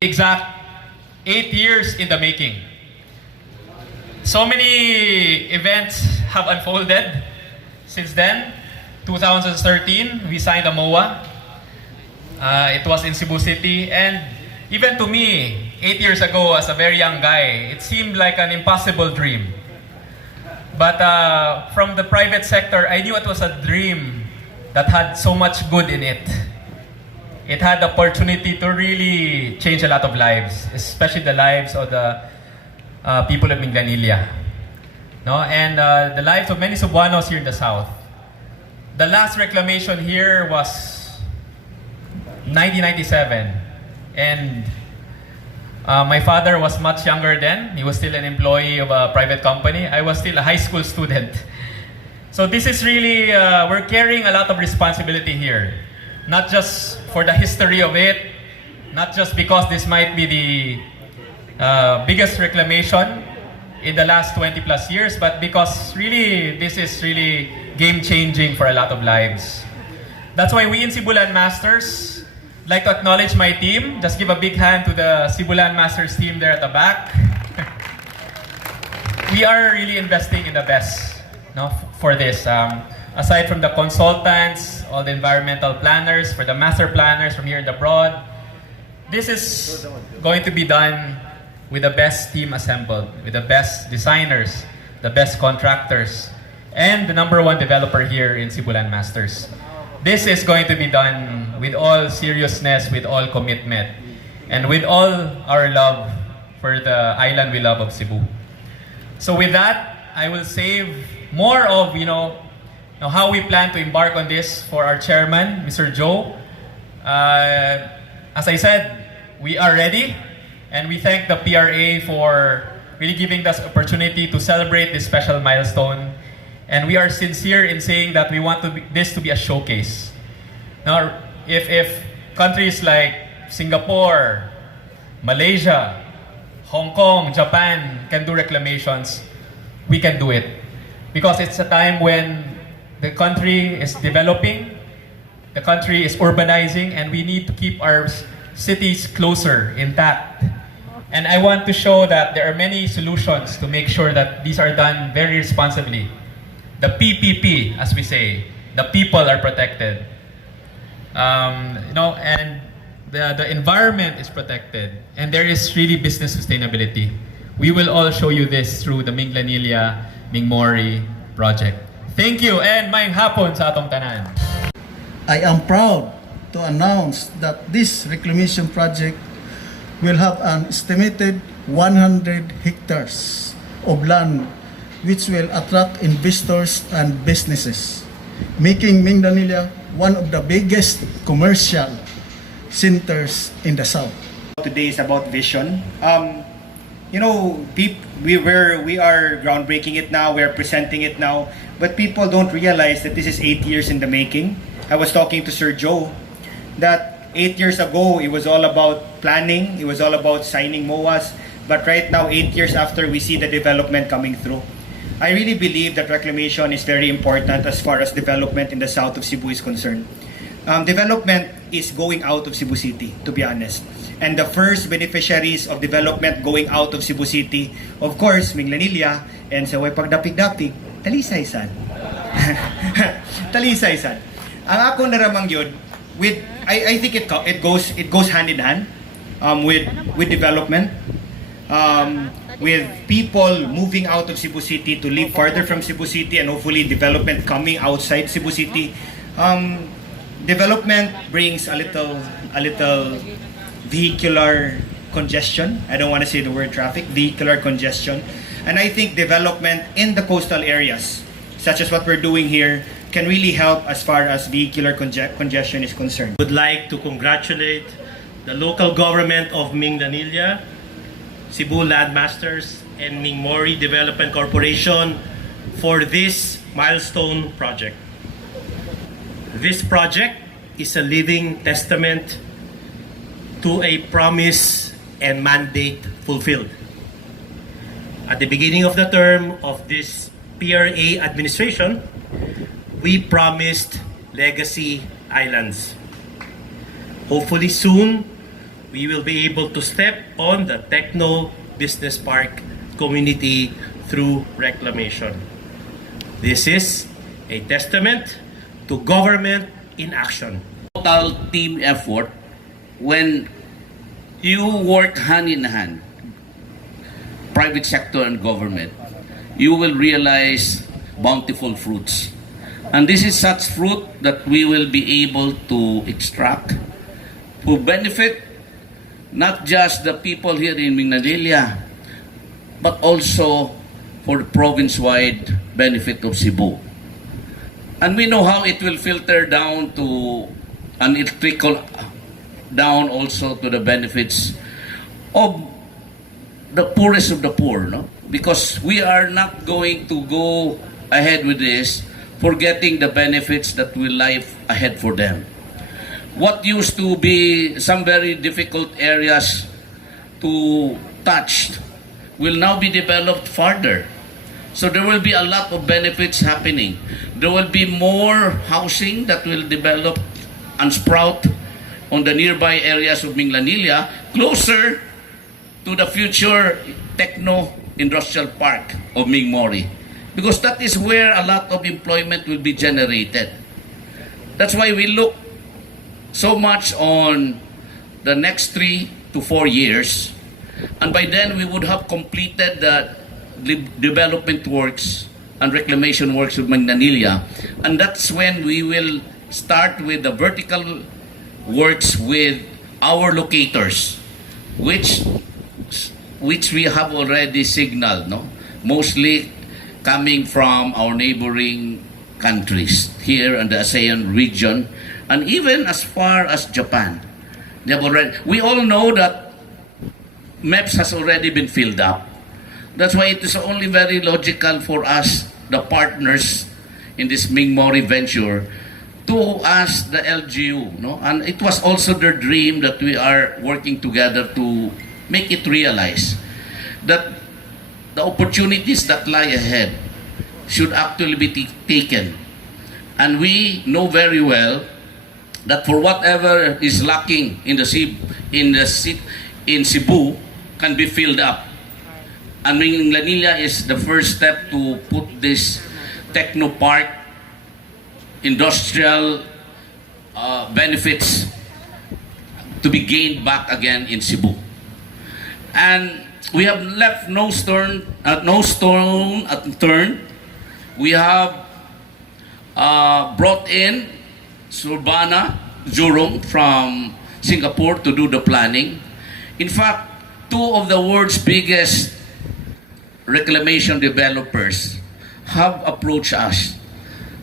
Exact 8 years in the making. So many events have unfolded since then. 2013, we signed a MOA. It was in Cebu City, and even to me, 8 years ago, as a very young guy, it seemed like an impossible dream. But from the private sector, I knew it was a dream that had so much good in it. It had the opportunity to really change a lot of lives, especially the lives of the people of Minglanilla. No? And the lives of many Cebuanos here in the South. The last reclamation here was 1997. And my father was much younger then. He was still an employee of a private company. I was still a high school student. So this is really, we're carrying a lot of responsibility here. Not just for the history of it, not just because this might be the biggest reclamation in the last 20 plus years, but because really this is really game-changing for a lot of lives. That's why we in Cebu Landmasters like to acknowledge my team. Just give a big hand to the Cebu Landmasters team there at the back. We are really investing in the best, no, for this. Aside from the consultants, all the environmental planners, for the master planners from here and abroad, this is going to be done with the best team assembled, with the best designers, the best contractors, and the #1 developer here in Cebu Landmasters. This is going to be done with all seriousness, with all commitment, and with all our love for the island we love of Cebu. So with that, I will save more of, now, how we plan to embark on this for our chairman, Mr. Joe. As I said, we are ready, and we thank the PRA for really giving us opportunity to celebrate this special milestone. And we are sincere in saying that we want this to be a showcase. Now, if countries like Singapore, Malaysia, Hong Kong, Japan can do reclamations, we can do it. Because it's a time when the country is developing, the country is urbanizing, and we need to keep our cities closer, intact. And I want to show that there are many solutions to make sure that these are done very responsibly. The PPP, as we say, the people are protected. And the environment is protected, and there is really business sustainability. We will all show you this through the Minglanilla Ming-Mori project. Thank you, and maayong hapon sa atong tanan. I am proud to announce that this reclamation project will have an estimated 100 hectares of land which will attract investors and businesses, making Minglanilla one of the biggest commercial centers in the South. Today is about vision. We are groundbreaking it now, we are presenting it now, but people don't realize that this is 8 years in the making. I was talking to Sir Joe that 8 years ago, it was all about planning, it was all about signing MOAs, but right now, 8 years after, we see the development coming through. I really believe that reclamation is very important as far as development in the south of Cebu is concerned. Development is going out of Cebu City, to be honest. And the first beneficiaries of development going out of Cebu City, of course, Minglanilla, and sa way pagdapig-dapig, Talisay-san. Talisay-san. Ang ako naramang yun, I think it goes hand in hand with development, with people moving out of Cebu City to live farther from Cebu City, and hopefully development coming outside Cebu City. Development brings a a little vehicular congestion. I don't want to say the word traffic, vehicular congestion. And I think development in the coastal areas, such as what we're doing here, can really help as far as vehicular congestion is concerned. Would like to congratulate the local government of Minglanilla, Cebu Landmasters, and Ming-Mori Development Corporation for this milestone project. This project is a living testament to a promise and mandate fulfilled. At the beginning of the term of this PRA administration, we promised legacy islands. Hopefully soon, we will be able to step on the Techno Business Park community through Reclamation. This is a testament to government in action. Total team effort when you work hand in hand, private sector and government, you will realize bountiful fruits. And this is such fruit that we will be able to extract to benefit not just the people here in Minglanilla, but also for the province-wide benefit of Cebu. And we know how it will filter down to, and it trickle down also to the benefits of the poorest of the poor, no? Because we are not going to go ahead with this forgetting the benefits that will lie ahead for them. What used to be some very difficult areas to touch will now be developed further. So there will be a lot of benefits happening. There will be more housing that will develop and sprout on the nearby areas of Minglanilla, closer to the future Techno Industrial Park of Ming-Mori. Because that is where a lot of employment will be generated. That's why we look so much on the next 3 to 4 years. And by then, we would have completed the development works and reclamation works of Minglanilla. And that's when we will start with the vertical works with our locators, which we have already signaled, no? Mostly coming from our neighboring countries here in the ASEAN region, and even as far as Japan. They have already, we all know that MEPS has already been filled up. That's why it is only very logical for us, the partners in this Ming-Mori venture, to ask the LGU. No? And it was also their dream that we are working together to make it realize that the opportunities that lie ahead should actually be taken. And we know very well that for whatever is lacking in Cebu can be filled up. And Minglanilla is the first step to put this techno park industrial benefits to be gained back again in Cebu. And we have left no stone unturned. We have brought in Surbana Jurong from Singapore to do the planning. In fact, 2 of the world's biggest reclamation developers have approached us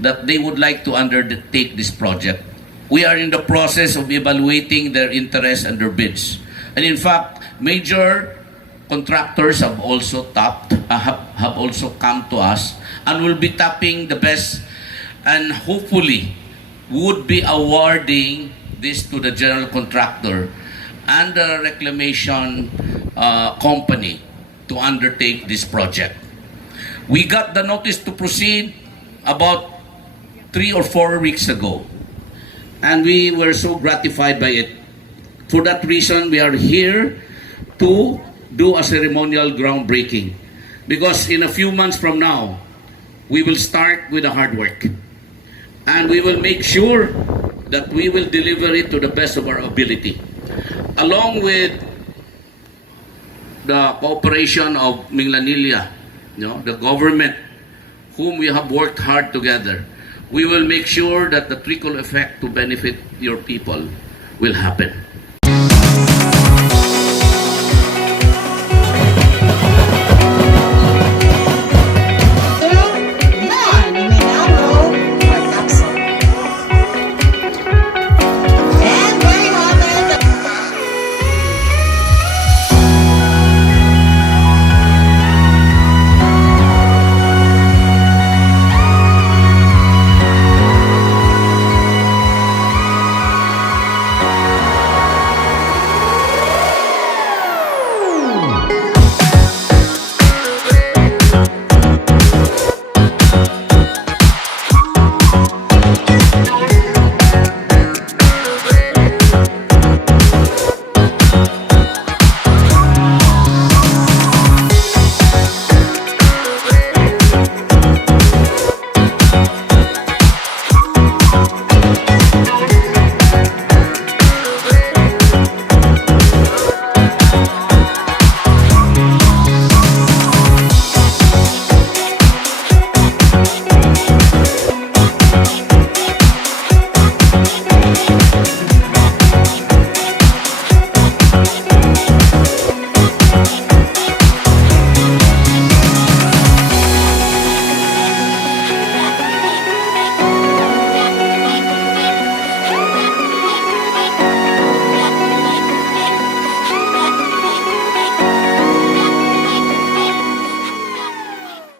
that they would like to undertake this project. We are in the process of evaluating their interest and their bids. And in fact, major contractors have also have also come to us and will be tapping the best, and hopefully would be awarding this to the general contractor and the reclamation company to undertake this project. We got the notice to proceed about 3 or 4 weeks ago, and we were so gratified by it. For that reason, we are here to do a ceremonial groundbreaking, because in a few months from now, we will start with the hard work, and we will make sure that we will deliver it to the best of our ability, along with the cooperation of Minglanilla, the government, whom we have worked hard together. We will make sure that the trickle effect to benefit your people will happen.